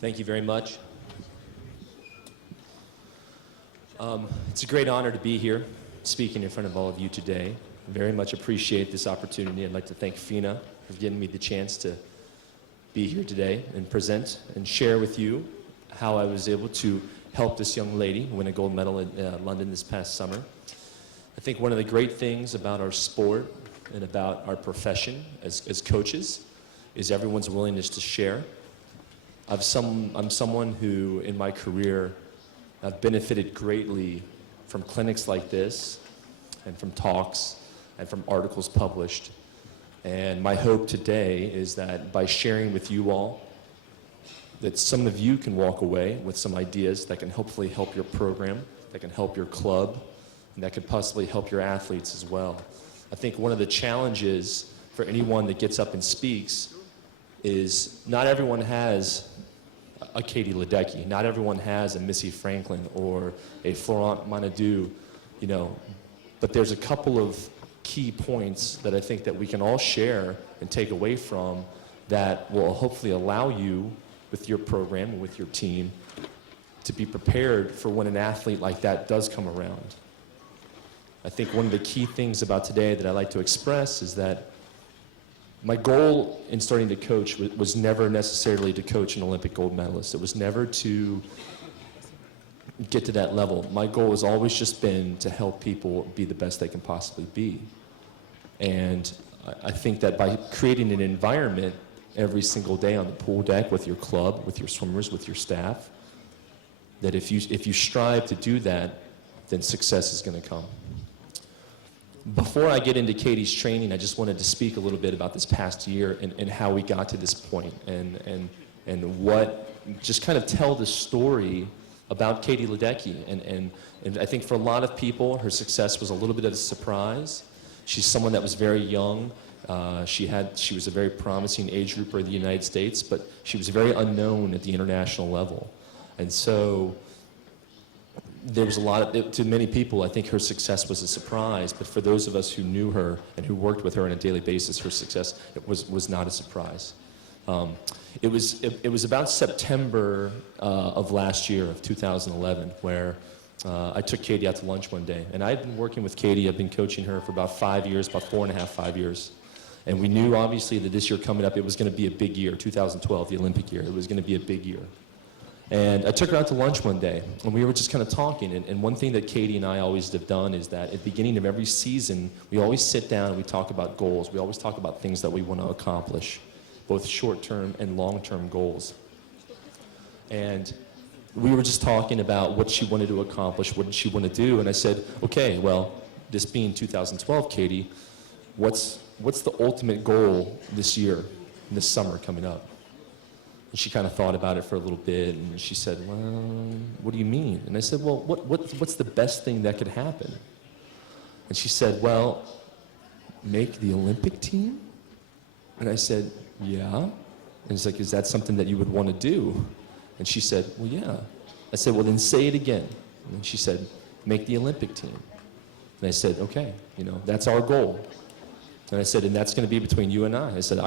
Thank you very much. It's a great honor to be here speaking in front of all of you today. I very much appreciate this opportunity. I'd like to thank FINA for giving me the chance to be here today and present and share with you how I was able to help this young lady win a gold medal in London this past summer. I think one of the great things about our sport and about our profession as coaches is everyone's willingness to share. I'm someone who, in my career, I've benefited greatly from clinics like this and from talks and from articles published. And my hope today is that by sharing with you all, that some of you can walk away with some ideas that can hopefully help your program, that can help your club, and that could possibly help your athletes as well. I think one of the challenges for anyone that gets up and speaks is not everyone has a Katie Ledecky, not everyone has a Missy Franklin or a Florent Manadou, you know, but there's a couple of key points that I think that we can all share and take away from that will hopefully allow you with your program, with your team, to be prepared for when an athlete like that does come around. I think one of the key things about today that I like to express is that my goal in starting to coach was never necessarily to coach an Olympic gold medalist. It was never to get to that level. My goal has always just been to help people be the best they can possibly be. And I think that by creating an environment every single day on the pool deck with your club, with your swimmers, with your staff, that if you strive to do that, then success is going to come. Before I get into Katie's training, I just wanted to speak a little bit about this past year and how we got to this point and what, just kind of tell the story about Katie Ledecky. And I think for a lot of people, her success was a little bit of a surprise. She's someone that was very young. She was a very promising age grouper in the United States, but she was very unknown at the international level. And so there was a lot of, to many people, I think her success was a surprise, but for those of us who knew her and who worked with her on a daily basis, her success was not a surprise. It was about September of last year, of 2011, where I took Katie out to lunch one day. And I'd been working with Katie, I've been coaching her for about 5 years, about 4.5, 5 years. And we knew, obviously, that this year coming up, it was going to be a big year, 2012, the Olympic year. It was going to be a big year. And I took her out to lunch one day, and we were just kind of talking. And one thing that Katie and I always have done is that at the beginning of every season, we always sit down and we talk about goals. We always talk about things that we want to accomplish, both short-term and long-term goals. And we were just talking about what she wanted to accomplish, what did she want to do, and I said, okay, well, this being 2012, Katie, what's the ultimate goal this year, this summer coming up? And she kind of thought about it for a little bit, and she said, well, what do you mean? And I said, well, what's the best thing that could happen? And she said, well, make the Olympic team? And I said, yeah. And it's like, is that something that you would want to do? And she said, well, yeah. I said, well, then say it again. And she said, make the Olympic team. And I said, okay, you know, that's our goal. And I said, and that's going to be between you and I. I said,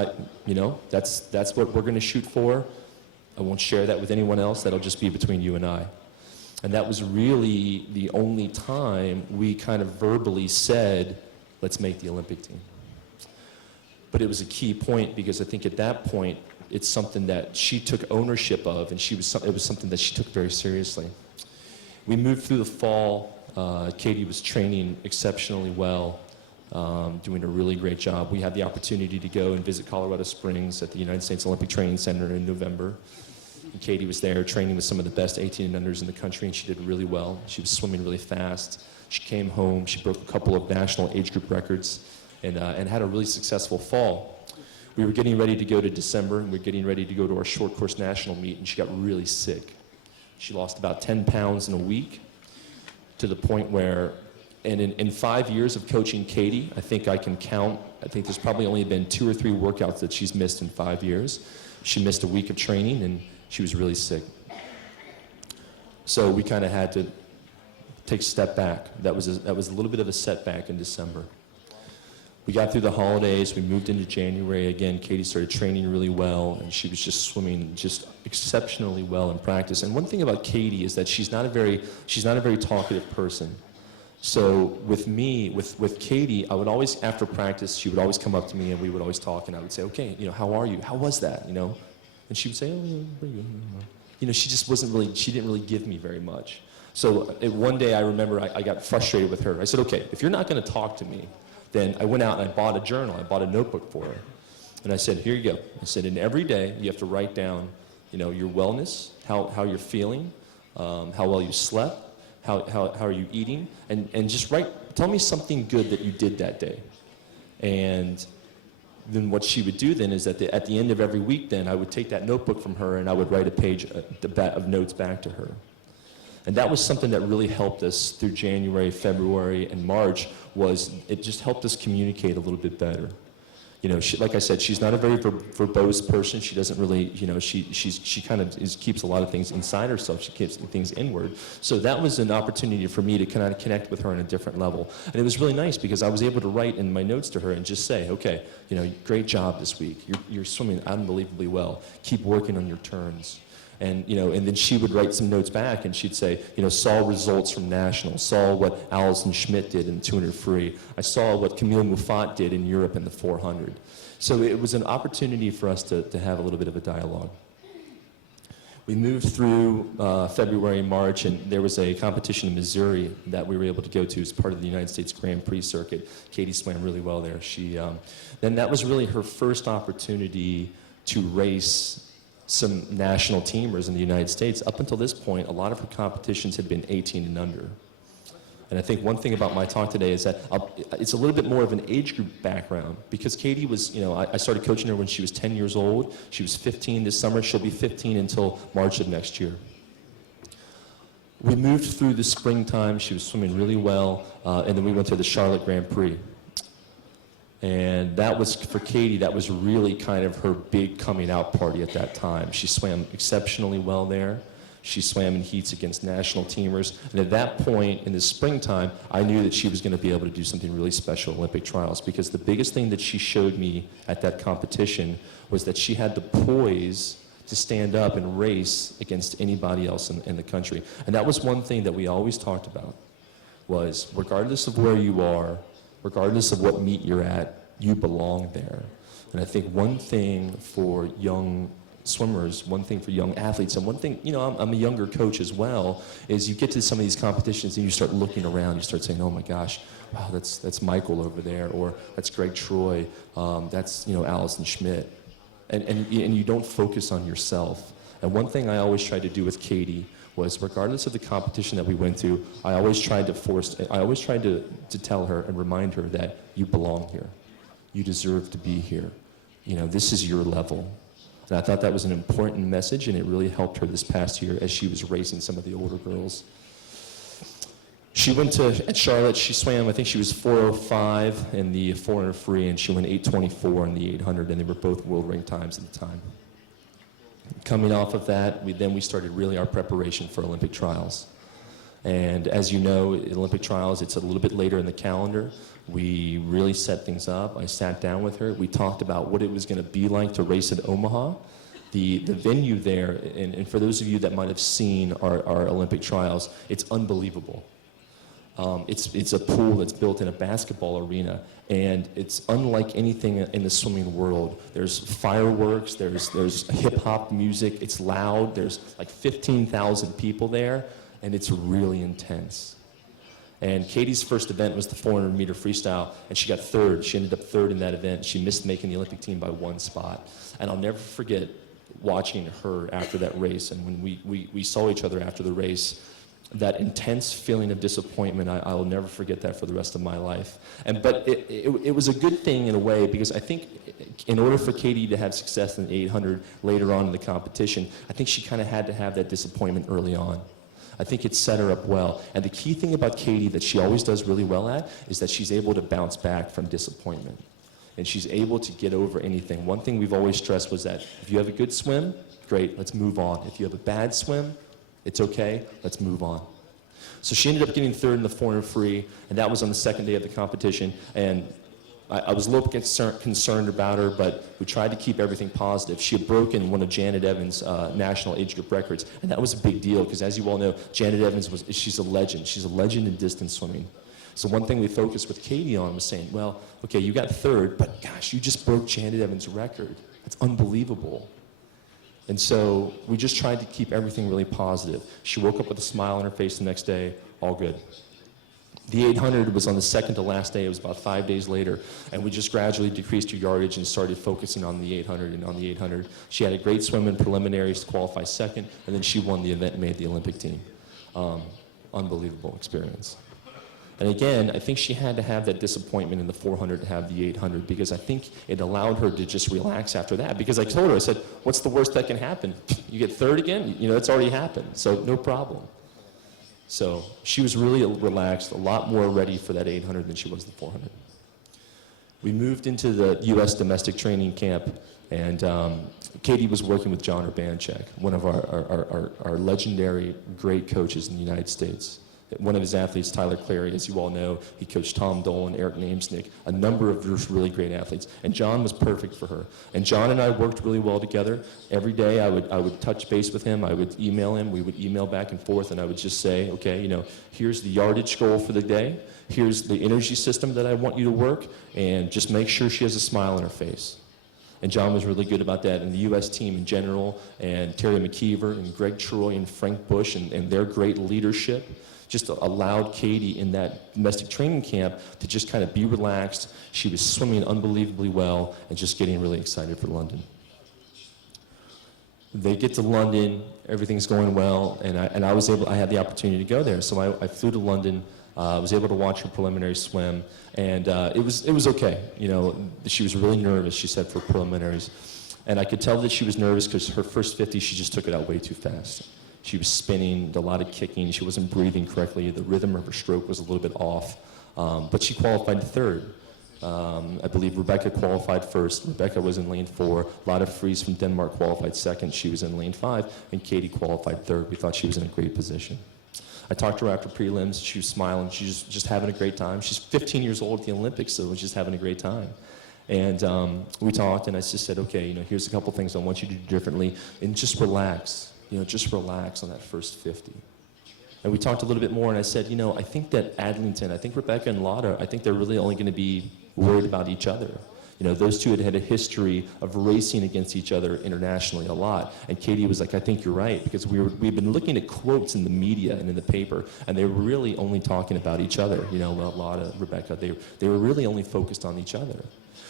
you know, that's what we're going to shoot for. I won't share that with anyone else. That'll just be between you and I. And that was really the only time we kind of verbally said, let's make the Olympic team. But it was a key point because I think at that point, it's something that she took ownership of, and it was something that she took very seriously. We moved through the fall. Katie was training exceptionally well. Doing a really great job. We had the opportunity to go and visit Colorado Springs at the United States Olympic Training Center in November. And Katie was there training with some of the best 18 and unders in the country, and she did really well. She was swimming really fast. She came home, she broke a couple of national age group records, and had a really successful fall. We were getting ready to go to December, and we were getting ready to go to our short course national meet, and she got really sick. She lost about 10 pounds in a week, to the point where, and in 5 years of coaching Katie, I think I can count, I think there's probably only been 2 or 3 workouts that she's missed in 5 years. She missed a week of training, and she was really sick. So we kind of had to take a step back. That was a little bit of a setback in December. We got through the holidays, we moved into January. Again, Katie started training really well, and she was just swimming just exceptionally well in practice. And one thing about Katie is that she's not a very talkative person. So with me, with Katie, I would always, after practice, she would always come up to me and we would always talk, and I would say, okay, how are you? How was that, And she would say, oh, yeah, pretty good. She just she didn't really give me very much. So one day I remember I got frustrated with her. I said, okay, if you're not gonna talk to me, then I went out and I bought a journal, I bought a notebook for her. And I said, here you go. I said, and every day you have to write down, your wellness, how you're feeling, how well you slept, how are you eating, and just tell me something good that you did that day. And then what she would do then is that at the end of every week then, I would take that notebook from her and I would write a page of notes back to her. And that was something that really helped us through January, February, and March, it just helped us communicate a little bit better. Like I said, she's not a very verbose person. She doesn't really, she kind of keeps a lot of things inside herself. She keeps things inward. So that was an opportunity for me to kind of connect with her on a different level. And it was really nice because I was able to write in my notes to her and just say, okay, great job this week. You're swimming unbelievably well. Keep working on your turns. And, and then she would write some notes back and she'd say, saw results from nationals, saw what Alison Schmidt did in 200 free. I saw what Camille Muffat did in Europe in the 400. So it was an opportunity for us to have a little bit of a dialogue. We moved through February and March, and there was a competition in Missouri that we were able to go to as part of the United States Grand Prix circuit. Katie swam really well there. Then that was really her first opportunity to race some national teamers in the United States. Up until this point, a lot of her competitions had been 18 and under. And I think one thing about my talk today is that it's a little bit more of an age group background, because Katie was, I started coaching her when she was 10 years old. She was 15 this summer. She'll be 15 until March of next year. We moved through the springtime. She was swimming really well, and then we went to the Charlotte Grand Prix. And that was, for Katie, that was really kind of her big coming out party at that time. She swam exceptionally well there. She swam in heats against national teamers. And at that point in the springtime, I knew that she was going to be able to do something really special at Olympic trials, because the biggest thing that she showed me at that competition was that she had the poise to stand up and race against anybody else in the country. And that was one thing that we always talked about, was regardless of where you are, regardless of what meet you're at, you belong there. And I think one thing for young swimmers, one thing for young athletes, and one thing, I'm a younger coach as well, is you get to some of these competitions and you start looking around, you start saying, oh my gosh, wow, that's Michael over there, or that's Greg Troy, that's, Alison Schmidt. And you don't focus on yourself. And one thing I always tried to do with Katie was, regardless of the competition that we went to, I always tried to tell her and remind her that you belong here. You deserve to be here. This is your level. And I thought that was an important message, and it really helped her this past year as she was racing some of the older girls. She went at Charlotte, she swam, I think she was 4:05 in the 400 free, and she went 8:24 in the 800, and they were both world rank times at the time. Coming off of that, we started really our preparation for Olympic trials. And as you know, in Olympic trials, it's a little bit later in the calendar. We really set things up. I sat down with her. We talked about what it was going to be like to race at Omaha. The venue there, and for those of you that might have seen our Olympic trials, it's unbelievable. It's a pool that's built in a basketball arena, and it's unlike anything in the swimming world. There's fireworks, there's hip-hop music, it's loud, there's like 15,000 people there, and it's really intense. And Katie's first event was the 400-meter freestyle, and she got third. She ended up third in that event. She missed making the Olympic team by 1 spot. And I'll never forget watching her after that race, and when we saw each other after the race, that intense feeling of disappointment, I will never forget that for the rest of my life. But it was a good thing in a way, because I think in order for Katie to have success in the 800 later on in the competition, I think she kind of had to have that disappointment early on. I think it set her up well. And the key thing about Katie that she always does really well at is that she's able to bounce back from disappointment. And she's able to get over anything. One thing we've always stressed was that if you have a good swim, great, let's move on. If you have a bad swim, it's okay, let's move on. So she ended up getting third in the 400 free, and that was on the second day of the competition. And I was a little concerned about her, but we tried to keep everything positive. She had broken one of Janet Evans' national age group records, and that was a big deal because, as you all know, Janet Evans she's a legend. She's a legend in distance swimming. So one thing we focused with Katie on was saying, well, okay, you got third, but gosh, you just broke Janet Evans' record. That's unbelievable. And so we just tried to keep everything really positive. She woke up with a smile on her face the next day, all good. The 800 was on the second to last day. It was about 5 days later, and we just gradually decreased her yardage and started focusing on the 800 and on the 800. She had a great swim in preliminaries to qualify second, and then she won the event and made the Olympic team. Unbelievable experience. And again, I think she had to have that disappointment in the 400 to have the 800 because I think it allowed her to just relax after that. Because I told her, I said, what's the worst that can happen? You get third again? You know, it's already happened, so no problem. So she was really relaxed, a lot more ready for that 800 than she was the 400. We moved into the U.S. domestic training camp, and Katie was working with John Urbanchek, one of our legendary great coaches in the United States. One of his athletes, Tyler Clary, as you all know, he coached Tom Dolan, Eric Namesnick, a number of really great athletes. And John was perfect for her. And John and I worked really well together. Every day I would touch base with him. I would email him. We would email back and forth. And I would just say, okay, you know, here's the yardage goal for the day. Here's the energy system that I want you to work. And just make sure she has a smile on her face. And John was really good about that. And the U.S. team in general, and Terry McKeever and Greg Troy and Frank Bush and their great leadership just allowed Katie in that domestic training camp to just kind of be relaxed. She was swimming unbelievably well and just getting really excited for London. They get to London, everything's going well, and I had the opportunity to go there. So I flew to London, was able to watch her preliminary swim, and it was okay. You know, she was really nervous, she said, for preliminaries. And I could tell that she was nervous because her first 50, she just took it out way too fast. She was spinning, a lot of kicking, she wasn't breathing correctly, the rhythm of her stroke was a little bit off, but she qualified third. I believe Rebecca qualified first. Rebecca was in lane 4. A lot of Fries from Denmark qualified second. She was in lane 5, and Katie qualified third. We thought she was in a great position. I talked to her after prelims. She was smiling. She was just having a great time. She's 15 years old at the Olympics, so was just having a great time. And we talked, and I just said, okay, you know, here's a couple things I want you to do differently, and just relax. You know, just relax on that first 50. And we talked a little bit more, and I said, you know, I think that Adlington, I think Rebecca and Lotta, I think they're really only going to be worried about each other. You know, those two had had a history of racing against each other internationally a lot. And Katie was like, I think you're right, because we've been looking at quotes in the media and in the paper, and they were really only talking about each other. You know, Lotta, Rebecca, they were really only focused on each other.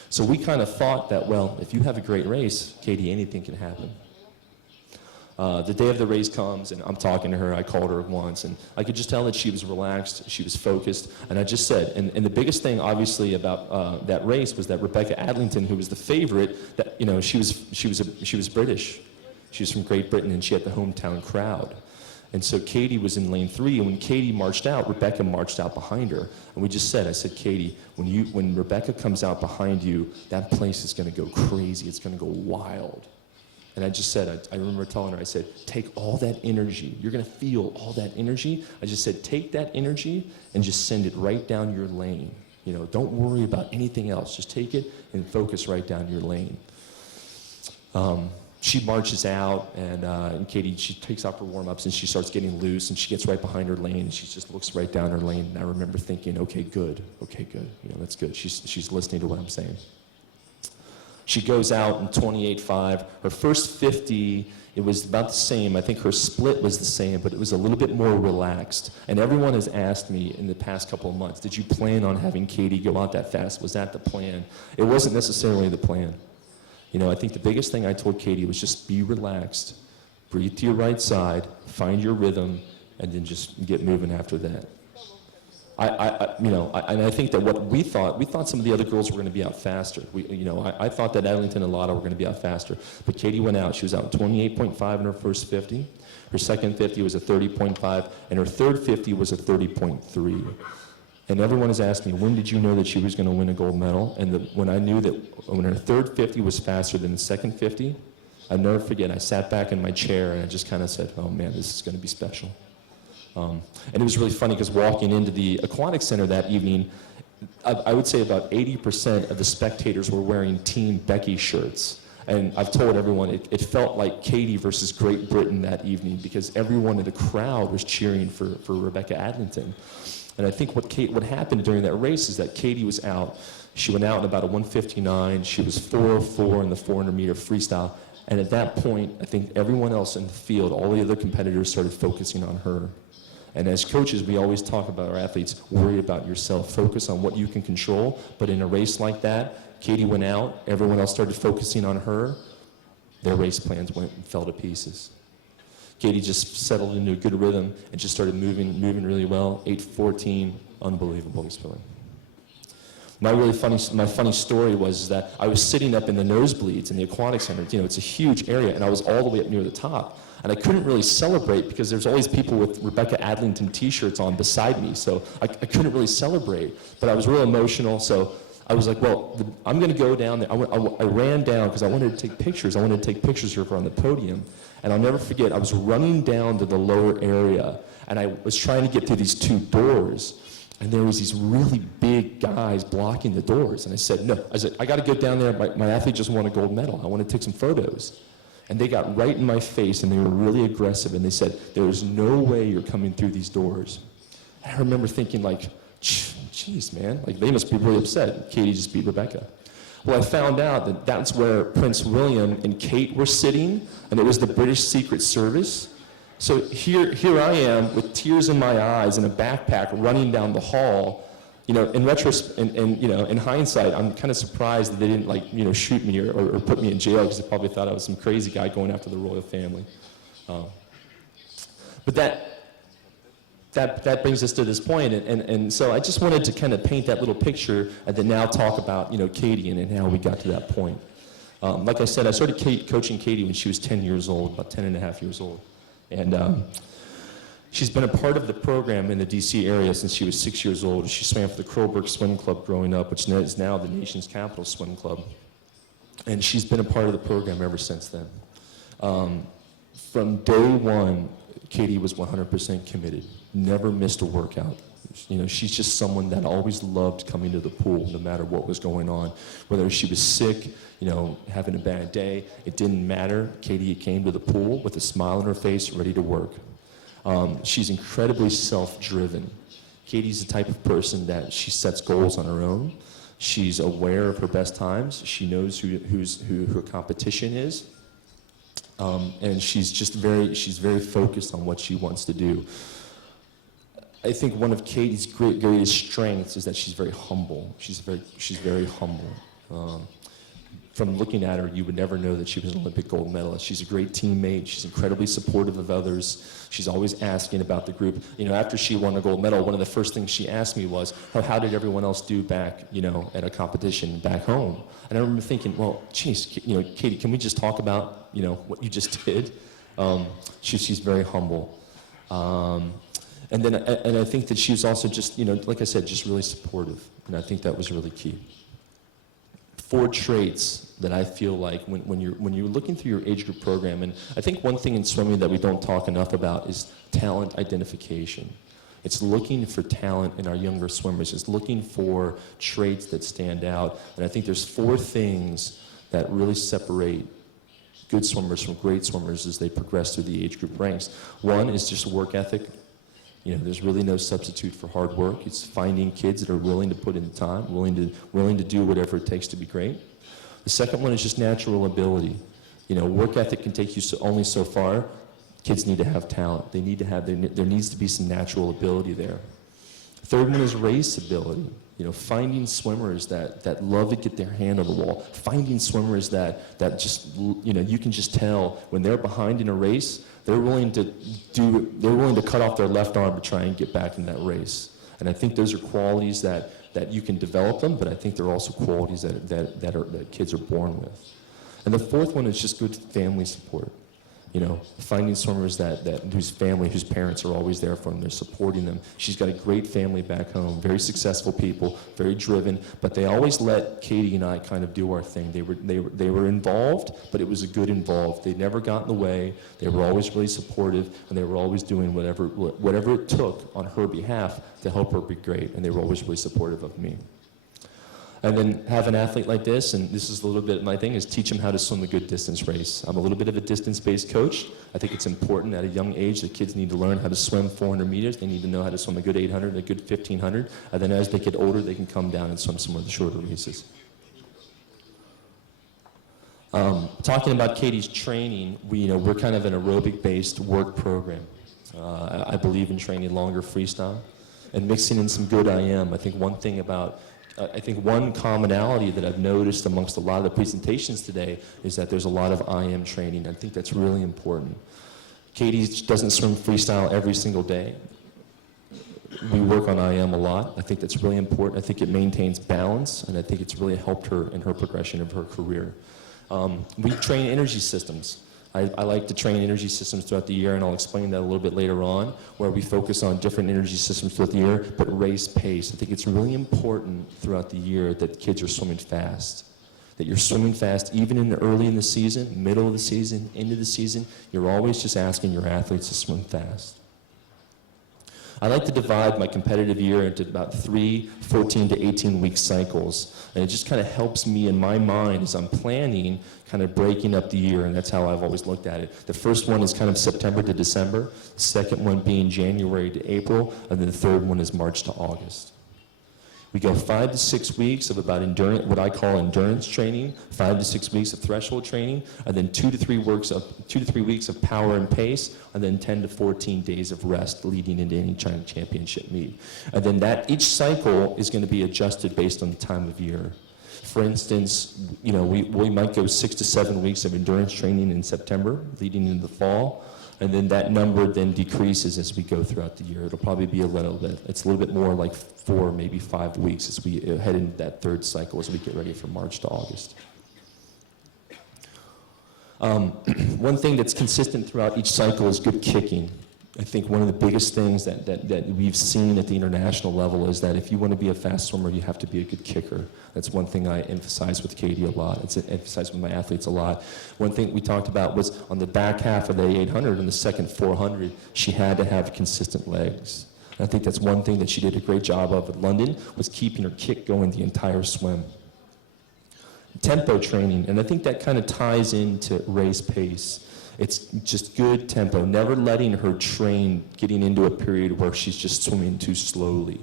So we kind of thought that, well, if you have a great race, Katie, anything can happen. The day of the race comes, and I'm talking to her. I called her once, and I could just tell that she was relaxed, she was focused, and I just said, and the biggest thing, obviously, about that race was that Rebecca Adlington, who was the favorite, that, you know, she was British. She was from Great Britain, and she had the hometown crowd. And so Katie was in lane 3, and when Katie marched out, Rebecca marched out behind her. And we just said, I said, Katie, when Rebecca comes out behind you, that place is going to go crazy. It's going to go wild. And I just said, I remember telling her, I said, take all that energy. You're going to feel all that energy. I just said, take that energy and just send it right down your lane. You know, don't worry about anything else. Just take it and focus right down your lane. She marches out, and Katie, she takes off her warm-ups, and she starts getting loose, and she gets right behind her lane, and she just looks right down her lane. And I remember thinking, okay, good. You know, that's good. She's listening to what I'm saying. She goes out in 28.5. Her first 50, it was about the same. I think her split was the same, but it was a little bit more relaxed. And everyone has asked me in the past couple of months, did you plan on having Katie go out that fast? Was that the plan? It wasn't necessarily the plan. You know, I think the biggest thing I told Katie was just be relaxed, breathe to your right side, find your rhythm, and then just get moving after that. And I think that what we thought some of the other girls were going to be out faster. I thought that Adlington and Lotta were going to be out faster. But Katie went out. She was out 28.5 in her first 50. Her second 50 was a 30.5, and her third 50 was a 30.3. And everyone has asked me, when did you know that she was going to win a gold medal? And when I knew that when her third 50 was faster than the second 50, I'll never forget, I sat back in my chair and I just kind of said, oh man, this is going to be special. And it was really funny because walking into the aquatic center that evening, I would say about 80% of the spectators were wearing Team Becky shirts. And I've told everyone it felt like Katie versus Great Britain that evening because everyone in the crowd was cheering for Rebecca Adlington. And I think what happened during that race is that Katie was out. She went out in about a 1:59. She was 4:04 in the 400-meter freestyle. And at that point, I think everyone else in the field, all the other competitors started focusing on her. And as coaches, we always talk about our athletes, worry about yourself, focus on what you can control. But in a race like that, Katie went out, everyone else started focusing on her, their race plans went and fell to pieces. Katie just settled into a good rhythm and just started moving really well. 8:14, unbelievable spilling. My funny story was that I was sitting up in the nosebleeds in the aquatic center. You know, it's a huge area, and I was all the way up near the top. And I couldn't really celebrate because there's always people with Rebecca Adlington t-shirts on beside me, so I couldn't really celebrate. But I was real emotional, so I was like, well, I'm going to go down there. I ran down because I wanted to take pictures. I wanted to take pictures of her on the podium. And I'll never forget, I was running down to the lower area, and I was trying to get through these two doors. And there was these really big guys blocking the doors. And I said, no. I said, I got to go down there. My athlete just won a gold medal. I want to take some photos. And they got right in my face, and they were really aggressive. And they said, there's no way you're coming through these doors. And I remember thinking, like, geez, man, like they must be really upset. Katie just beat Rebecca. Well, I found out that that's where Prince William and Kate were sitting, and it was the British Secret Service. So here I am with tears in my eyes and a backpack running down the hall. You know, in hindsight, I'm kind of surprised that they didn't shoot me or put me in jail because they probably thought I was some crazy guy going after the royal family. But that brings us to this point, and so I just wanted to kind of paint that little picture and then now talk about Katie and how we got to that point. Like I said, I started coaching Katie when she was 10 years old, about 10 and a half years old. And she's been a part of the program in the DC area since she was 6 years old. She swam for the Krolberg Swim Club growing up, which is now the nation's capital swim club. And she's been a part of the program ever since then. From day one, Katie was 100% committed, never missed a workout. She's just someone that always loved coming to the pool no matter what was going on. Whether she was sick, having a bad day, it didn't matter. Katie came to the pool with a smile on her face, ready to work. She's incredibly self-driven. Katie's the type of person that she sets goals on her own. She's aware of her best times. She knows who her competition is. And she's very focused on what she wants to do. I think one of Katie's greatest strengths is that she's very humble. She's very humble. From looking at her, you would never know that she was an Olympic gold medalist. She's a great teammate. She's incredibly supportive of others. She's always asking about the group. After she won a gold medal, one of the first things she asked me was, how did everyone else do back, at a competition back home? And I remember thinking, well, geez, Katie, can we just talk about, what you just did? She's very humble. And I think that she was also just, like I said, just really supportive. And I think that was really key. 4 traits that I feel like when you're looking through your age group program, and I think one thing in swimming that we don't talk enough about is talent identification. It's looking for talent in our younger swimmers. It's looking for traits that stand out. And I think there's 4 things that really separate good swimmers from great swimmers as they progress through the age group ranks. One is just work ethic. There's really no substitute for hard work. It's finding kids that are willing to put in the time, willing to do whatever it takes to be great. The second one is just natural ability. Work ethic can take you only so far. Kids need to have talent. They need to have, there needs to be some natural ability there. Third one is race ability. Finding swimmers that love to get their hand on the wall. Finding swimmers that just, you can just tell when they're behind in a race, they're willing to cut off their left arm to try and get back in that race. And I think those are qualities that you can develop them, but I think they're also qualities that kids are born with. And the fourth one is just good family support. You know, finding swimmers whose family, whose parents are always there for them, they're supporting them. She's got a great family back home, very successful people, very driven, but they always let Katie and I kind of do our thing. They were involved, but it was a good involved. They never got in the way. They were always really supportive, and they were always doing whatever it took on her behalf to help her be great, and they were always really supportive of me. And then have an athlete like this, and this is a little bit my thing, is teach them how to swim a good distance race. I'm a little bit of a distance-based coach. I think it's important at a young age that kids need to learn how to swim 400 meters. They need to know how to swim a good 800, a good 1500. And then as they get older, they can come down and swim some of the shorter races. Talking about Katie's training, we're kind of an aerobic-based work program. I believe in training longer freestyle and mixing in some good IM. I think one commonality that I've noticed amongst a lot of the presentations today is that there's a lot of IM training. I think that's really important. Katie doesn't swim freestyle every single day. We work on IM a lot. I think that's really important. I think it maintains balance, and I think it's really helped her in her progression of her career. We train energy systems. I like to train energy systems throughout the year, and I'll explain that a little bit later on, where we focus on different energy systems throughout the year, but race pace. I think it's really important throughout the year that kids are swimming fast. That you're swimming fast even early in the season, middle of the season, end of the season. You're always just asking your athletes to swim fast. I like to divide my competitive year into about 3 14 to 18-week cycles, and it just kind of helps me in my mind as I'm planning, kind of breaking up the year, and that's how I've always looked at it. The first one is kind of September to December, the second one being January to April, and then the third one is March to August. We go 5 to 6 weeks of about endurance, what I call endurance training, 5 to 6 weeks of threshold training, and then 2 to 3 weeks of power and pace, and then 10 to 14 days of rest leading into any China championship meet. And then each cycle is going to be adjusted based on the time of year. For instance, we might go 6 to 7 weeks of endurance training in September, leading into the fall. And then that number then decreases as we go throughout the year. It'll probably be a little bit. It's a little bit more like 4, maybe 5 weeks as we head into that third cycle as we get ready for March to August. One thing that's consistent throughout each cycle is good kicking. I think one of the biggest things that we've seen at the international level is that if you want to be a fast swimmer, you have to be a good kicker. That's one thing I emphasize with Katie a lot. It's emphasized with my athletes a lot. One thing we talked about was on the back half of the 800 and the second 400, she had to have consistent legs. And I think that's one thing that she did a great job of at London, was keeping her kick going the entire swim. Tempo training, and I think that kind of ties into race pace. It's just good tempo, never letting her train getting into a period where she's just swimming too slowly.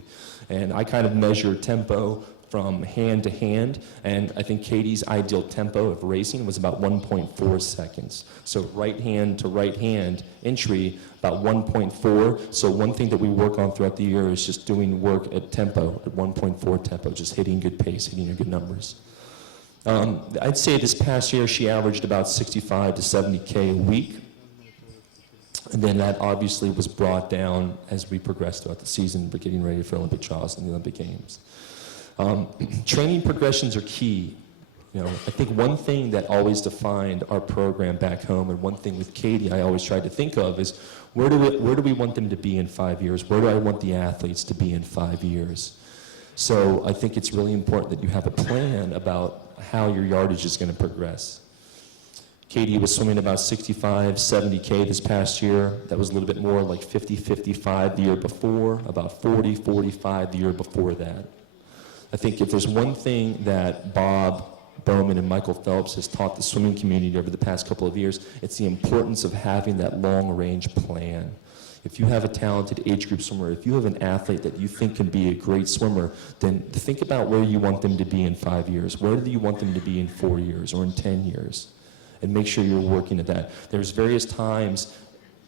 And I kind of measure tempo from hand to hand, and I think Katie's ideal tempo of racing was about 1.4 seconds. So right hand to right hand entry, about 1.4. So one thing that we work on throughout the year is just doing work at tempo, at 1.4 tempo, just hitting good pace, hitting good numbers. I'd say this past year she averaged about 65 to 70K a week. And then that obviously was brought down as we progressed throughout the season, but getting ready for Olympic trials and the Olympic Games. Training progressions are key. I think one thing that always defined our program back home, and one thing with Katie I always tried to think of is, where do we want them to be in 5 years? Where do I want the athletes to be in 5 years? So I think it's really important that you have a plan about how your yardage is going to progress. Katie was swimming about 65, 70K this past year. That was a little bit more like 50, 55 the year before, about 40, 45 the year before that. I think if there's one thing that Bob Bowman and Michael Phelps has taught the swimming community over the past couple of years, it's the importance of having that long-range plan. If you have a talented age group swimmer, if you have an athlete that you think can be a great swimmer, then think about where you want them to be in 5 years. Where do you want them to be in 4 years or in 10 years? And make sure you're working at that. There's various times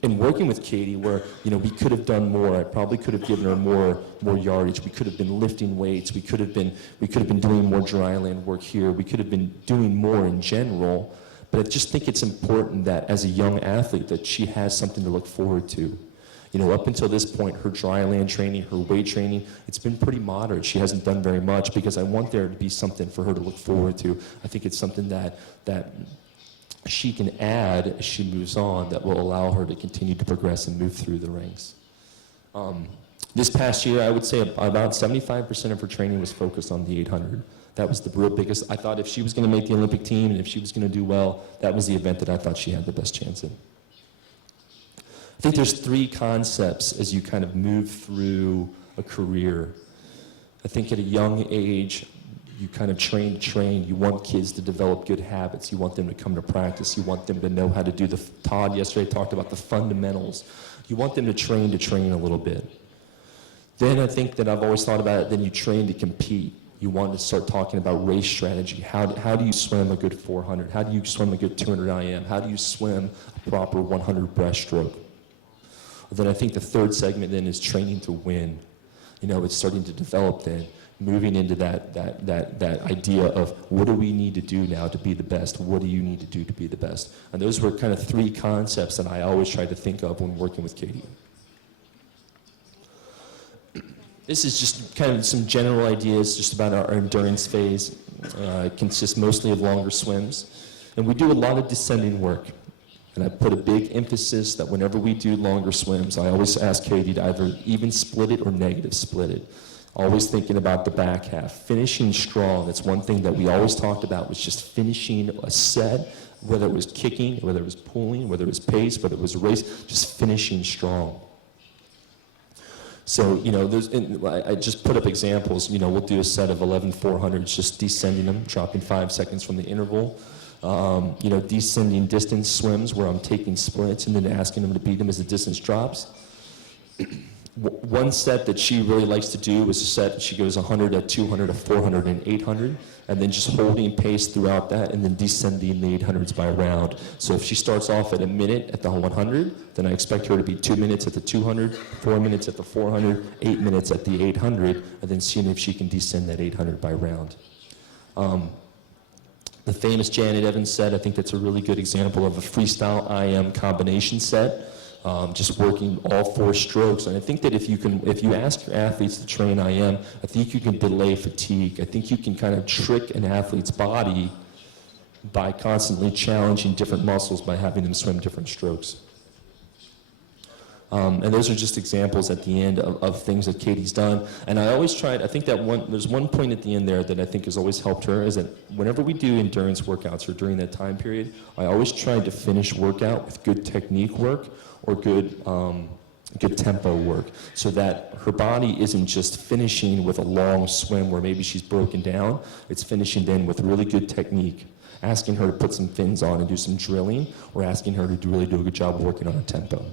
in working with Katie where, we could have done more. I probably could have given her more yardage. We could have been lifting weights. We could have been doing more dry land work here. We could have been doing more in general. But I just think it's important that as a young athlete that she has something to look forward to. Up until this point, her dry land training, her weight training, it's been pretty moderate. She hasn't done very much because I want there to be something for her to look forward to. I think it's something that she can add as she moves on that will allow her to continue to progress and move through the ranks. This past year, I would say about 75% of her training was focused on the 800. That was the real biggest. I thought if she was going to make the Olympic team and if she was going to do well, that was the event that I thought she had the best chance in. I think there's 3 concepts as you kind of move through a career. I think at a young age, you kind of train. You want kids to develop good habits. You want them to come to practice. You want them to know how to do Todd yesterday talked about the fundamentals. You want them to train a little bit. Then I think that I've always thought about it, then you train to compete. You want to start talking about race strategy. How do you swim a good 400? How do you swim a good 200 IM? How do you swim a proper 100 breaststroke? Then I think the third segment then is training to win. You know, it's starting to develop then, moving into that idea of what do we need to do now to be the best? What do you need to do to be the best? And those were kind of 3 concepts that I always try to think of when working with Katie. This is just kind of some general ideas just about our endurance phase. It consists mostly of longer swims. And we do a lot of descending work. And I put a big emphasis that whenever we do longer swims, I always ask Katie to either even split it or negative split it. Always thinking about the back half. Finishing strong, that's one thing that we always talked about, was just finishing a set, whether it was kicking, whether it was pulling, whether it was pace, whether it was a race, just finishing strong. So, you know, I just put up examples. You know, we'll do a set of 11 400s, just descending them, dropping 5 seconds from the interval. You know, descending distance swims where I'm taking splits and then asking them to beat them as the distance drops. One set that she really likes to do is a set, she goes 100, a 200, a 400, and 800, and then just holding pace throughout that and then descending the 800s by round. So if she starts off at a minute at the 100, then I expect her to be 2 minutes at the 200, 4 minutes at the 400, 8 minutes at the 800, and then seeing if she can descend that 800 by round. The famous Janet Evans set, I think that's a really good example of a freestyle IM combination set. Just working all 4 strokes. And I think that if you ask your athletes to train IM, I think you can delay fatigue. I think you can kind of trick an athlete's body by constantly challenging different muscles by having them swim different strokes. And those are just examples at the end of things that Katie's done. And I always tried, I think that there's one point at the end there that I think has always helped her, is that whenever we do endurance workouts or during that time period, I always tried to finish workout with good technique work or good tempo work, so that her body isn't just finishing with a long swim where maybe she's broken down. It's finishing then with really good technique, asking her to put some fins on and do some drilling, or asking her to really do a good job working on a tempo.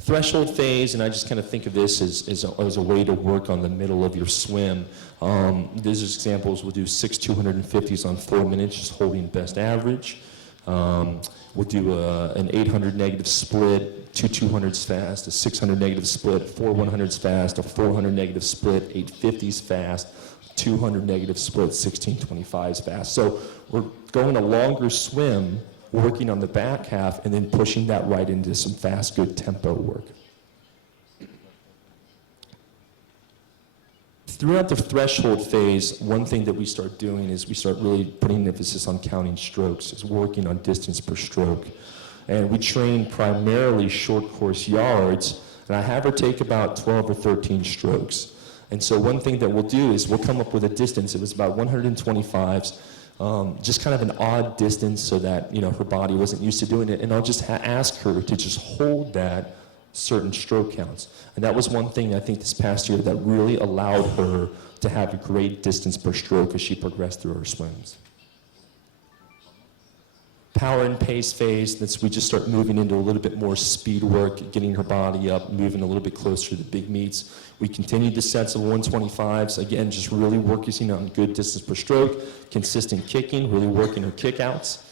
Threshold phase, and I just kind of think of this as a way to work on the middle of your swim. These are examples. We'll do 6 250s on 4 minutes, just holding best average. We'll do an 800 negative split, 2 200s fast, a 600 negative split, 4 100s fast, a 400 negative split, 850s fast, 200 negative split, 1625s fast. So we're going a longer swim, working on the back half, and then pushing that right into some fast, good tempo work. Throughout the threshold phase, one thing that we start doing is we start really putting emphasis on counting strokes, is working on distance per stroke. And we train primarily short course yards, and I have her take about 12 or 13 strokes. And so one thing that we'll do is we'll come up with a distance. It was about 125s. Just kind of an odd distance so that, you know, her body wasn't used to doing it, and I'll just ask her to just hold that certain stroke counts. And that was one thing I think this past year that really allowed her to have a great distance per stroke as she progressed through her swims. Power and pace phase, we just start moving into a little bit more speed work, getting her body up, moving a little bit closer to the big meets. We continued the sets of 125s, again, just really working on good distance per stroke, consistent kicking, really working her kickouts.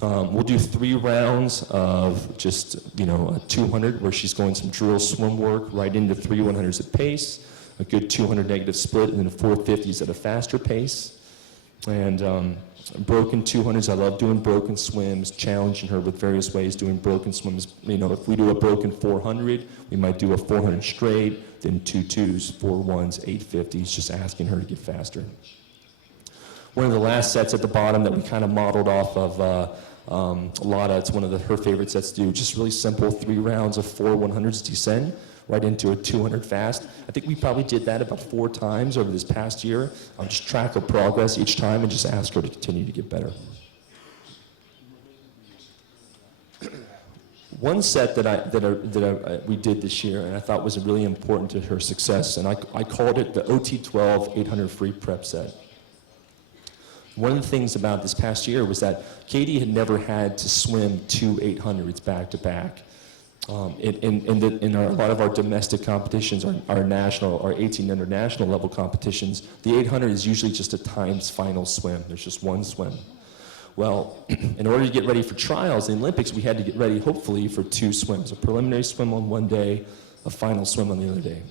We'll do 3 rounds of just, you know, a 200 where she's going some drill swim work right into 3 100s at pace, a good 200 negative split, and then 450s at a faster pace. And broken 200s, I love doing broken swims, challenging her with various ways, doing broken swims. You know, if we do a broken 400, we might do a 400 straight, then 2 2s, 4 1s, 850s, just asking her to get faster. One of the last sets at the bottom that we kind of modeled off of Lada, it's one of her favorite sets to do, just really simple, 3 rounds of 4 100s descend right into a 200 fast. I think we probably did that about 4 times over this past year. I'll just track her progress each time and just ask her to continue to get better. One set that we did this year and I thought was really important to her success, and I called it the OT12 800 free prep set. One of the things about this past year was that Katie had never had to swim 2 800s back to back. In a lot of our domestic competitions, our national, our 18 international level competitions, the 800 is usually just a times final swim. There's just one swim. Well, in order to get ready for trials, the Olympics, we had to get ready, hopefully, for 2 swims, a preliminary swim on one day, a final swim on the other day.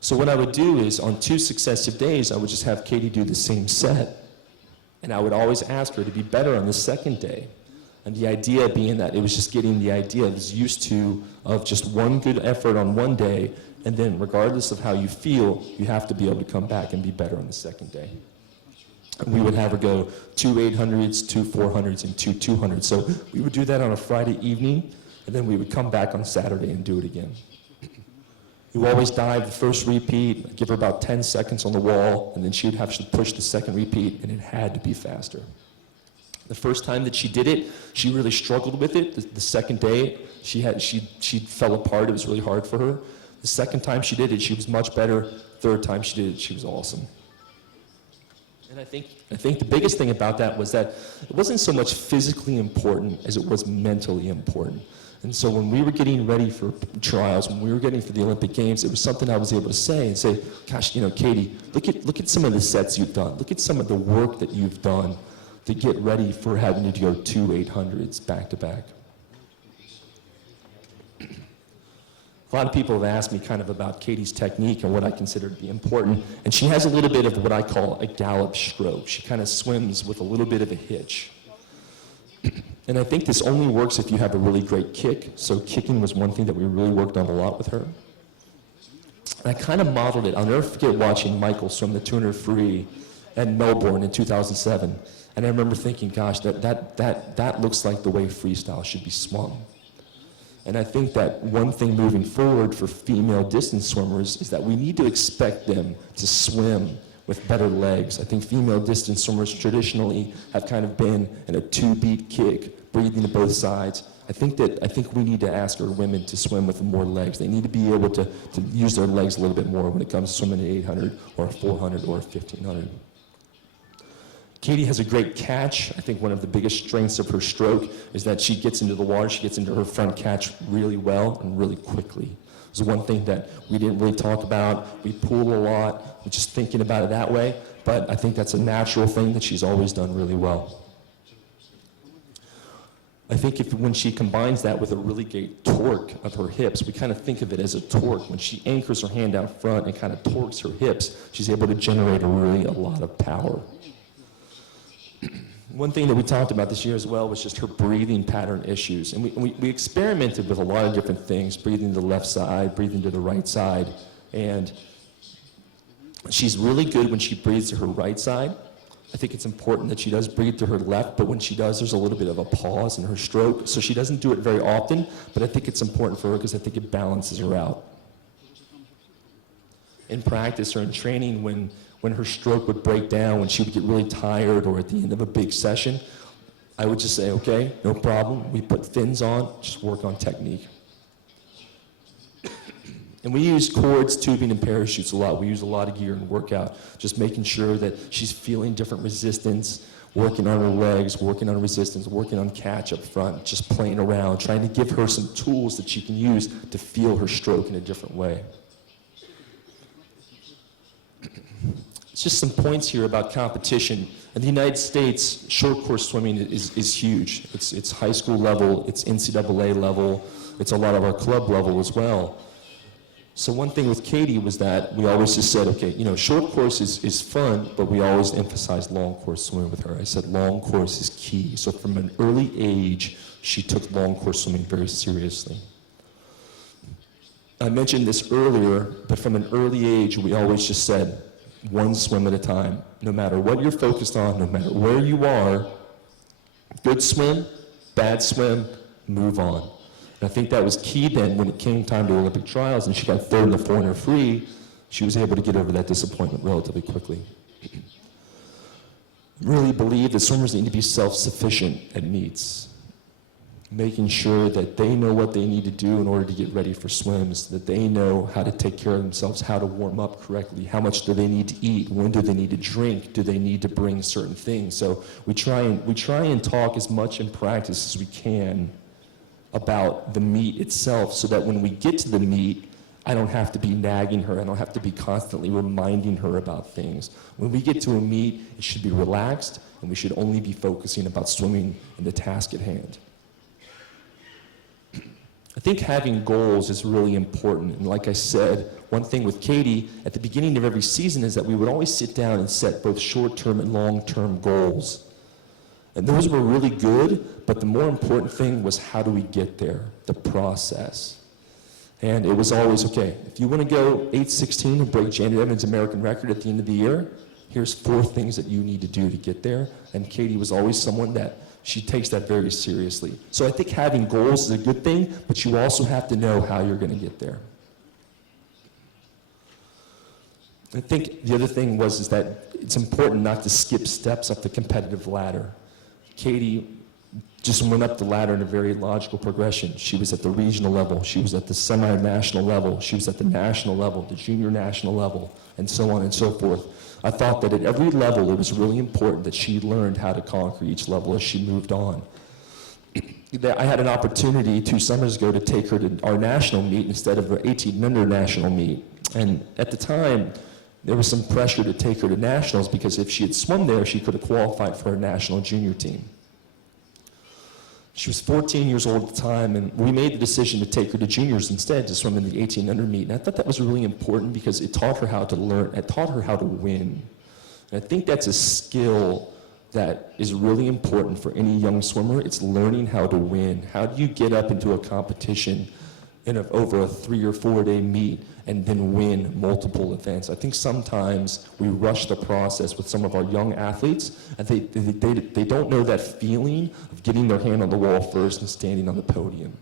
So what I would do is, on 2 successive days, I would just have Katie do the same set, and I would always ask her to be better on the second day. And the idea being that it was just getting the idea, it was used to, of just one good effort on one day, and then regardless of how you feel, you have to be able to come back and be better on the second day. And we would have her go 2 800s, 2 400s, and 2 200s. So we would do that on a Friday evening, and then we would come back on Saturday and do it again. We would always dive the first repeat, give her about 10 seconds on the wall, and then she would have to push the second repeat, and it had to be faster. The first time that she did it, she really struggled with it. The second day, she fell apart. It was really hard for her. The second time she did it, she was much better. Third time she did it, she was awesome. And I think the biggest thing about that was that it wasn't so much physically important as it was mentally important. And so when we were getting ready for trials, when we were getting for the Olympic Games, it was something I was able to say, gosh, Katie, look at some of the sets you've done. Look at some of the work that you've done to get ready for having to go 2 800s back to back. A lot of people have asked me kind of about Katie's technique and what I consider to be important, and she has a little bit of what I call a gallop stroke. She kind of swims with a little bit of a hitch. And I think this only works if you have a really great kick, so kicking was one thing that we really worked on a lot with her. And I kind of modeled it. I'll never forget watching Michael swim the 200 free at Melbourne in 2007, and I remember thinking, gosh, that looks like the way freestyle should be swum. And I think that one thing moving forward for female distance swimmers is that we need to expect them to swim with better legs. I think female distance swimmers traditionally have kind of been in a 2-beat kick, breathing to both sides. I think we need to ask our women to swim with more legs. They need to be able to use their legs a little bit more when it comes to swimming an 800 or a 400 or a 1500. Katie has a great catch. I think one of the biggest strengths of her stroke is that she gets into the water, she gets into her front catch really well and really quickly. It's one thing that we didn't really talk about. We pool a lot, we're just thinking about it that way, but I think that's a natural thing that she's always done really well. I think when she combines that with a really great torque of her hips, we kind of think of it as a torque. When she anchors her hand out front and kind of torques her hips, she's able to generate a lot of power. One thing that we talked about this year as well was just her breathing pattern issues. And we experimented with a lot of different things, breathing to the left side, breathing to the right side. And she's really good when she breathes to her right side. I think it's important that she does breathe to her left, but when she does, there's a little bit of a pause in her stroke. So she doesn't do it very often, but I think it's important for her because I think it balances her out. In practice or in training, when her stroke would break down, when she would get really tired or at the end of a big session, I would just say, okay, no problem. We put fins on, just work on technique. And we use cords, tubing, and parachutes a lot. We use a lot of gear in workout, just making sure that she's feeling different resistance, working on her legs, working on resistance, working on catch up front, just playing around, trying to give her some tools that she can use to feel her stroke in a different way. Just some points here about competition. In the United States, short course swimming is huge. It's high school level, it's NCAA level, it's a lot of our club level as well. So one thing with Katie was that we always just said, okay, short course is fun, but we always emphasized long course swimming with her. I said long course is key. So from an early age, she took long course swimming very seriously. I mentioned this earlier, but from an early age, we always just said, one swim at a time. No matter what you're focused on, no matter where you are, good swim, bad swim, move on. And I think that was key then when it came time to Olympic trials and she got third in the 400 free, she was able to get over that disappointment relatively quickly. Really believe that swimmers need to be self-sufficient at meets, making sure that they know what they need to do in order to get ready for swims, that they know how to take care of themselves, how to warm up correctly, how much do they need to eat, when do they need to drink, do they need to bring certain things. So we try and talk as much in practice as we can about the meet itself so that when we get to the meet, I don't have to be nagging her, I don't have to be constantly reminding her about things. When we get to a meet, it should be relaxed and we should only be focusing about swimming and the task at hand. I think having goals is really important, and like I said, one thing with Katie, at the beginning of every season is that we would always sit down and set both short-term and long-term goals. And those were really good, but the more important thing was how do we get there, the process. And it was always, okay, if you want to go 8:16 and break Janet Evans' American record at the end of the year, here's 4 things that you need to do to get there. And Katie was always someone that she takes that very seriously. So I think having goals is a good thing, but you also have to know how you're going to get there. I think the other thing is that it's important not to skip steps up the competitive ladder. Katie just went up the ladder in a very logical progression. She was at the regional level, she was at the semi-national level, she was at the national level, the junior national level, and so on and so forth. I thought that at every level it was really important that she learned how to conquer each level as she moved on. I had an opportunity 2 summers ago to take her to our national meet instead of her 1800 national meet. And at the time, there was some pressure to take her to nationals because if she had swum there, she could have qualified for a national junior team. She was 14 years old at the time, and we made the decision to take her to juniors instead to swim in the 1800 meet. And I thought that was really important because it taught her how to learn, it taught her how to win. And I think that's a skill that is really important for any young swimmer. It's learning how to win. How do you get up into a competition over a 3 or 4 day meet and then win multiple events? I think sometimes we rush the process with some of our young athletes, and they don't know that feeling of getting their hand on the wall first and standing on the podium.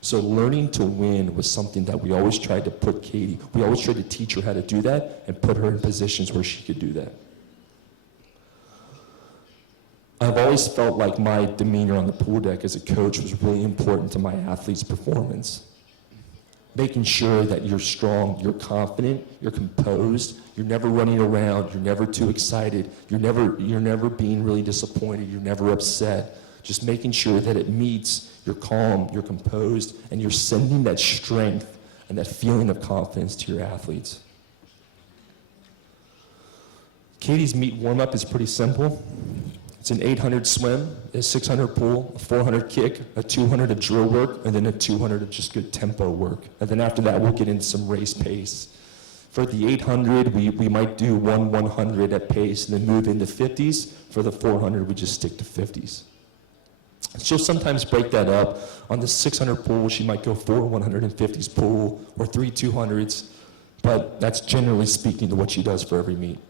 So learning to win was something that we always tried to put Katie, we always tried to teach her how to do that and put her in positions where she could do that. I've always felt like my demeanor on the pool deck as a coach was really important to my athletes' performance. Making sure that you're strong, you're confident, you're composed, you're never running around, you're never too excited, you're never being really disappointed, you're never upset. Just making sure that it meets, you're calm, you're composed, and you're sending that strength and that feeling of confidence to your athletes. Katie's meet warm-up is pretty simple. It's an 800 swim, a 600 pool, a 400 kick, a 200 of drill work, and then a 200 of just good tempo work. And then after that, we'll get into some race pace. For the 800, we might do 100 at pace and then move into 50s. For the 400, we just stick to 50s. She'll sometimes break that up. On the 600 pool, she might go 4 150s pool or 3 200s, but that's generally speaking to what she does for every meet.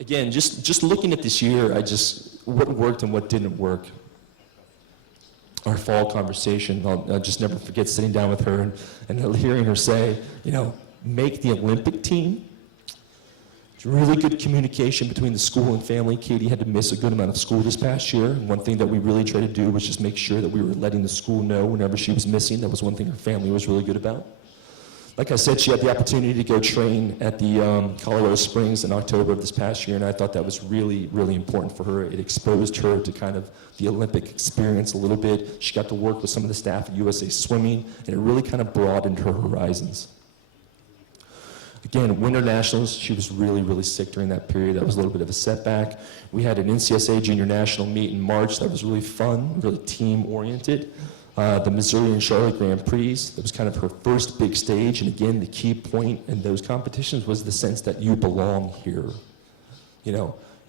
Again, just looking at this year, what worked and what didn't work. Our fall conversation, I'll just never forget sitting down with her and hearing her say, make the Olympic team. It's really good communication between the school and family. Katie had to miss a good amount of school this past year. And one thing that we really tried to do was just make sure that we were letting the school know whenever she was missing. That was one thing her family was really good about. Like I said, she had the opportunity to go train at the Colorado Springs in October of this past year, and I thought that was really, really important for her. It exposed her to kind of the Olympic experience a little bit. She got to work with some of the staff at USA Swimming, and it really kind of broadened her horizons. Again, Winter Nationals, she was really, really sick during that period. That was a little bit of a setback. We had an NCSA Junior National meet in March that was really fun, really team-oriented. The Missouri and Charlotte Grand Prix, that was kind of her first big stage, and again, the key point in those competitions was the sense that you belong here.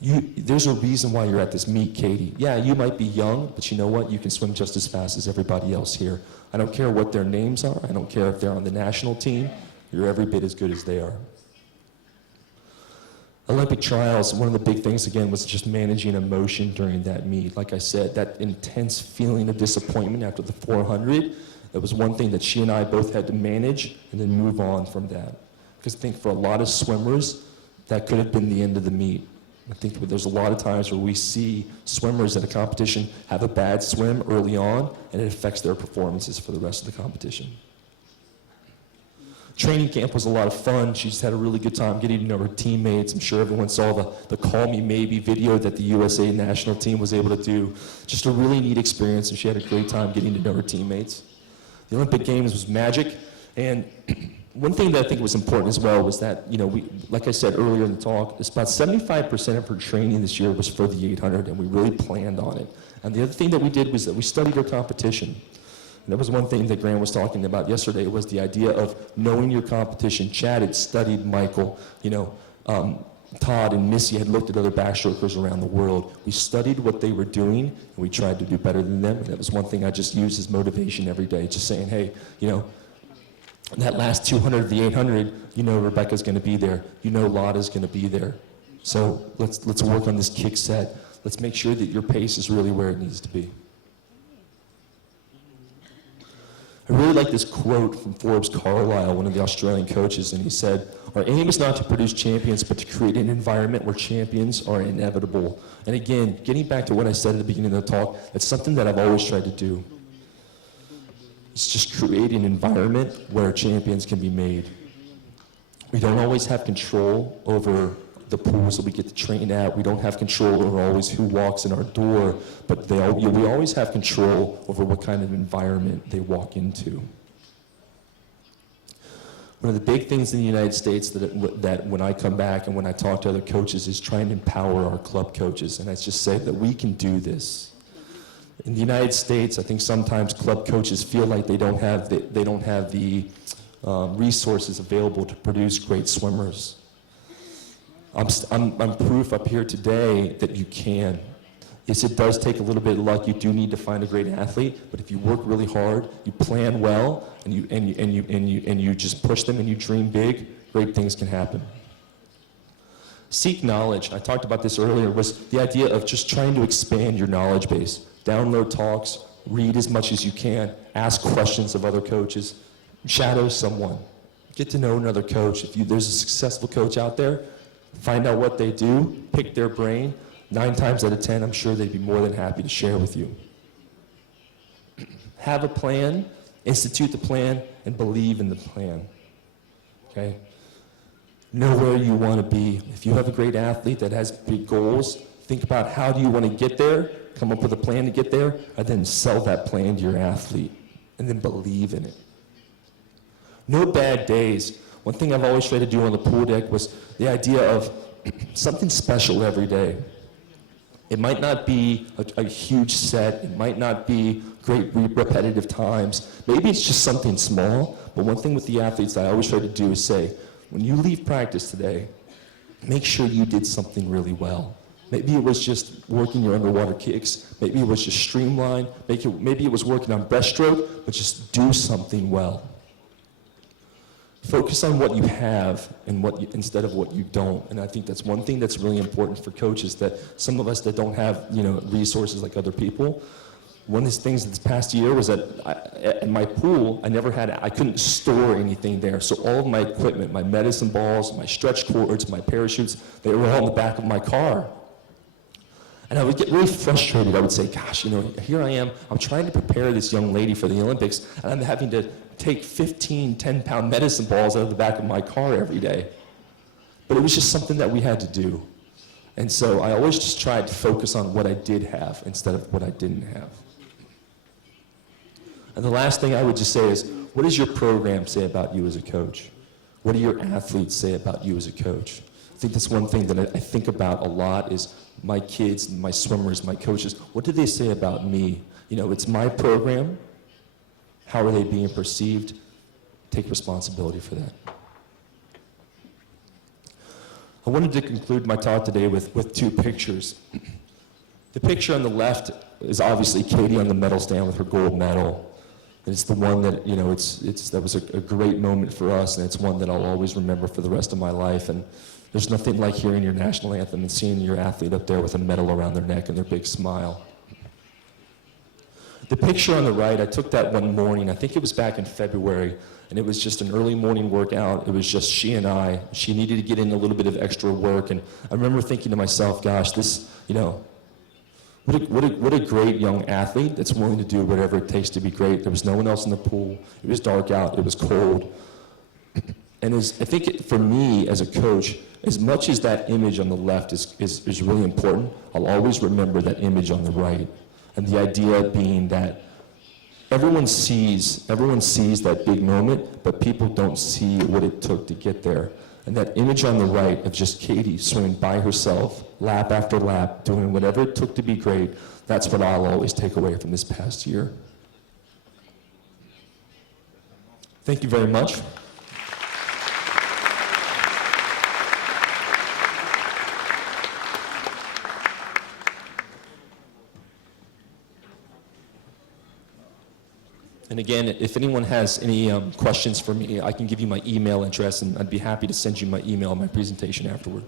There's a reason why you're at this meet, Katie. Yeah, you might be young, but you know what? You can swim just as fast as everybody else here. I don't care what their names are. I don't care if they're on the national team. You're every bit as good as they are. Olympic trials, one of the big things, again, was just managing emotion during that meet. Like I said, that intense feeling of disappointment after the 400, it was one thing that she and I both had to manage and then move on from that. Because I think for a lot of swimmers, that could have been the end of the meet. I think there's a lot of times where we see swimmers at a competition have a bad swim early on, and it affects their performances for the rest of the competition. Training camp was a lot of fun. She just had a really good time getting to know her teammates. I'm sure everyone saw the Call Me Maybe video that the USA national team was able to do. Just a really neat experience, and she had a great time getting to know her teammates. The Olympic Games was magic, and one thing that I think was important as well was that, like I said earlier in the talk, it's about 75% of her training this year was for the 800, and we really planned on it. And the other thing that we did was that we studied her competition. And that was one thing that Grant was talking about yesterday, was the idea of knowing your competition. Chad had studied Michael, Todd and Missy had looked at other backstrokers around the world. We studied what they were doing, and we tried to do better than them. And that was one thing I just used as motivation every day, just saying, hey, that last 200 of the 800, Rebecca's going to be there. Lotta's going to be there. So let's work on this kick set. Let's make sure that your pace is really where it needs to be. I really like this quote from Forbes Carlyle, one of the Australian coaches, and he said, "Our aim is not to produce champions, but to create an environment where champions are inevitable." And again, getting back to what I said at the beginning of the talk, it's something that I've always tried to do. It's just create an environment where champions can be made. We don't always have control over the pools that we get to train at. We don't have control over always who walks in our door, but we always have control over what kind of environment they walk into. One of the big things in the United States that when I come back and when I talk to other coaches is trying to empower our club coaches. And I just say that we can do this. In the United States, I think sometimes club coaches feel like they don't have the resources available to produce great swimmers. I'm proof up here today that you can. Yes, it does take a little bit of luck. You do need to find a great athlete, but if you work really hard, you plan well, and you just push them and you dream big, great things can happen. Seek knowledge. I talked about this earlier. Was the idea of just trying to expand your knowledge base. Download talks, read as much as you can, ask questions of other coaches, shadow someone, get to know another coach. If there's a successful coach out there, find out what they do, pick their brain. 9 times out of 10, I'm sure they'd be more than happy to share with you. Have a plan, institute the plan, and believe in the plan. Okay? Know where you want to be. If you have a great athlete that has big goals, think about how do you want to get there, come up with a plan to get there, and then sell that plan to your athlete, and then believe in it. No bad days. One thing I've always tried to do on the pool deck was the idea of something special every day. It might not be a huge set. It might not be great repetitive times. Maybe it's just something small. But one thing with the athletes that I always try to do is say, when you leave practice today, make sure you did something really well. Maybe it was just working your underwater kicks. Maybe it was just streamline. Maybe it was working on breaststroke, but just do something well. Focus on what you have and instead of what you don't. And I think that's one thing that's really important for coaches, that some of us that don't have resources like other people. One of the things this past year was that in my pool, I couldn't store anything there. So all of my equipment, my medicine balls, my stretch cords, my parachutes, they were all in the back of my car. And I would get really frustrated. I would say, gosh, here I am. I'm trying to prepare this young lady for the Olympics, and I'm having to take 15 10-pound medicine balls out of the back of my car every day. But it was just something that we had to do. And so I always just tried to focus on what I did have instead of what I didn't have. And the last thing I would just say is, what does your program say about you as a coach? What do your athletes say about you as a coach? I think that's one thing that I think about a lot is my kids, my swimmers, my coaches. What do they say about me? It's my program. How are they being perceived? Take responsibility for that. I wanted to conclude my talk today with two pictures. The picture on the left is obviously Katie on the medal stand with her gold medal. And it's the one that, you know, that was a great moment for us, and it's one that I'll always remember for the rest of my life. And there's nothing like hearing your national anthem and seeing your athlete up there with a medal around their neck and their big smile. The picture on the right, I took that one morning, I think it was back in February, and it was just an early morning workout. It was just she and I. She needed to get in a little bit of extra work, and I remember thinking to myself, gosh, this, you know, what a great young athlete that's willing to do whatever it takes to be great. There was no one else in the pool. It was dark out. It was cold. And I think for me as a coach, as much as that image on the left is really important, I'll always remember that image on the right. And the idea being that everyone sees that big moment, but people don't see what it took to get there. And that image on the right of just Katie swimming by herself, lap after lap, doing whatever it took to be great, that's what I'll always take away from this past year. Thank you very much. And again, if anyone has any questions for me, I can give you my email address, and I'd be happy to send you my email and my presentation afterward.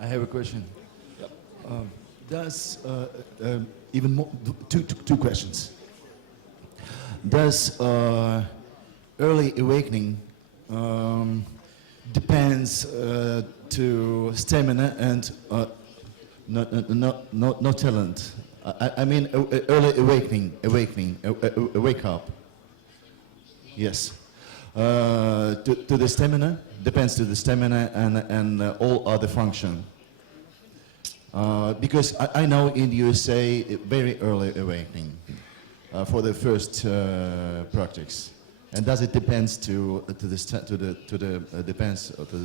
I have a question. Yep. Does even more, two questions. Does early awakening depends to stamina and no talent? I mean early awakening, wake up. Yes. To the stamina, depends to the stamina and all other function. Because I know in the USA, very early awakening for the first practice, and does it depends to the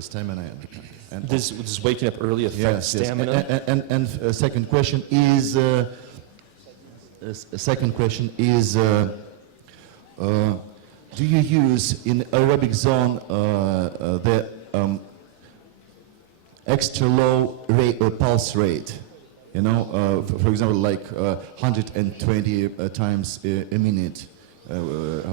stamina? And Does waking up early affect stamina? Yes. And second question is do you use in aerobic zone the extra low rate or pulse rate, you know, for example, like 120 times a minute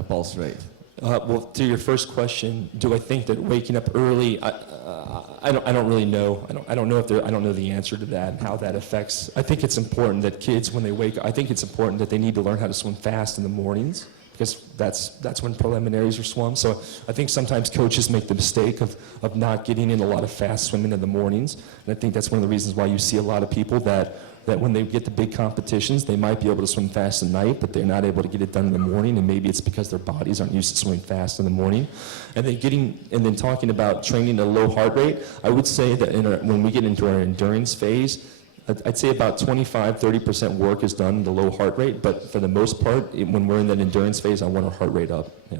pulse rate? Well, to your first question, do I think that waking up early? I don't really know. I don't know the answer to that and how that affects. I think it's important that kids, when they wake up, I think it's important that they need to learn how to swim fast in the mornings, because that's when preliminaries are swum. So I think sometimes coaches make the mistake of not getting in a lot of fast swimming in the mornings. And I think that's one of the reasons why you see a lot of people that when they get the big competitions, they might be able to swim fast at night, but they're not able to get it done in the morning, and maybe it's because their bodies aren't used to swimming fast in the morning. And then talking about training at a low heart rate, I would say that when we get into our endurance phase, I'd say about 25-30% work is done at a low heart rate, but for the most part, when we're in that endurance phase, I want our heart rate up. Yeah.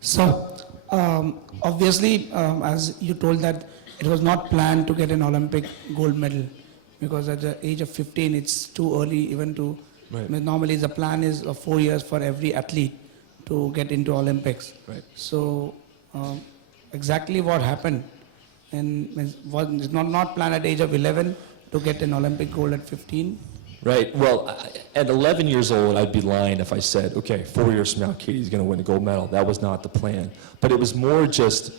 So, obviously, as you told that it was not planned to get an Olympic gold medal, because at the age of 15, it's too early even to, Right. I mean, normally the plan is 4 years for every athlete to get into Olympics. Right. So, exactly what happened, and was not planned at the age of 11 to get an Olympic gold at 15? Right. Well, at 11 years old, I'd be lying if I said, okay, 4 years from now, Katie's going to win a gold medal. That was not the plan. But it was more just,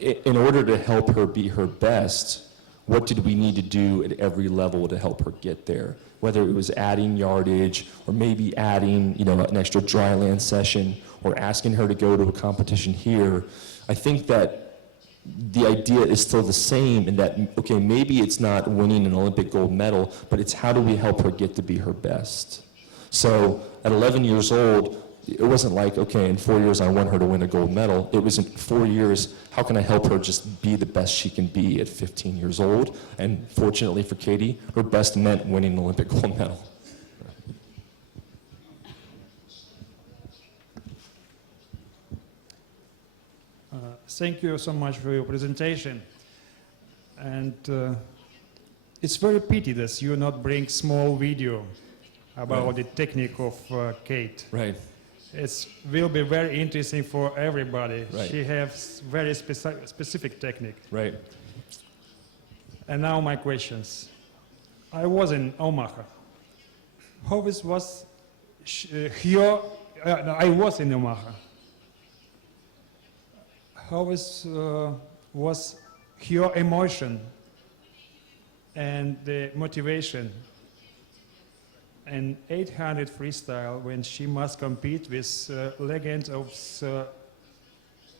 in order to help her be her best, what did we need to do at every level to help her get there? Whether it was adding yardage, or maybe adding, an extra dry land session, or asking her to go to a competition here. I think that the idea is still the same in that, okay, maybe it's not winning an Olympic gold medal, but it's how do we help her get to be her best. So at 11 years old, it wasn't like, okay, in 4 years I want her to win a gold medal. It was in 4 years, how can I help her just be the best she can be at 15 years old? And fortunately for Katie, her best meant winning an Olympic gold medal. Thank you so much for your presentation. And it's very pity that you not bring small video about Right. the technique of Kate. Right. It will be very interesting for everybody. Right. She has very specific technique. Right. And now my questions. I was in Omaha. How was I was in Omaha. How was your emotion and the motivation and 800 freestyle when she must compete with legend of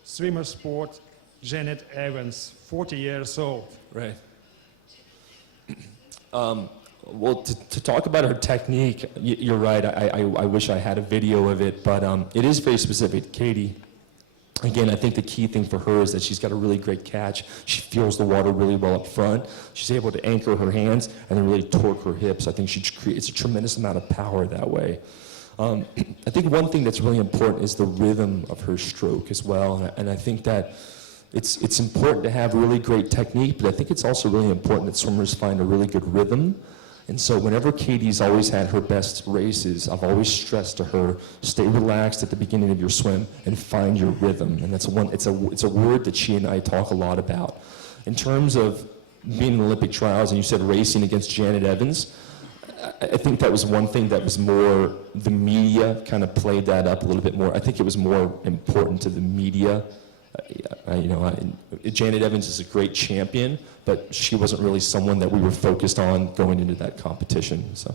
swimmer sport Janet Evans, 40 years old? Right. Well, to talk about her technique, you're right. I wish I had a video of it, but it is very specific. Katie, again, I think the key thing for her is that she's got a really great catch. She feels the water really well up front. She's able to anchor her hands and then really torque her hips. I think she creates a tremendous amount of power that way. I think one thing that's really important is the rhythm of her stroke as well, and I think that it's important to have really great technique, but I think it's also really important that swimmers find a really good rhythm. And so whenever Katie's always had her best races, I've always stressed to her, stay relaxed at the beginning of your swim and find your rhythm. And it's a word that she and I talk a lot about. In terms of being in Olympic trials, and you said racing against Janet Evans, I think that was one thing that was more, the media kind of played that up a little bit more. I think it was more important to the media. Janet Evans is a great champion, but she wasn't really someone that we were focused on going into that competition. So.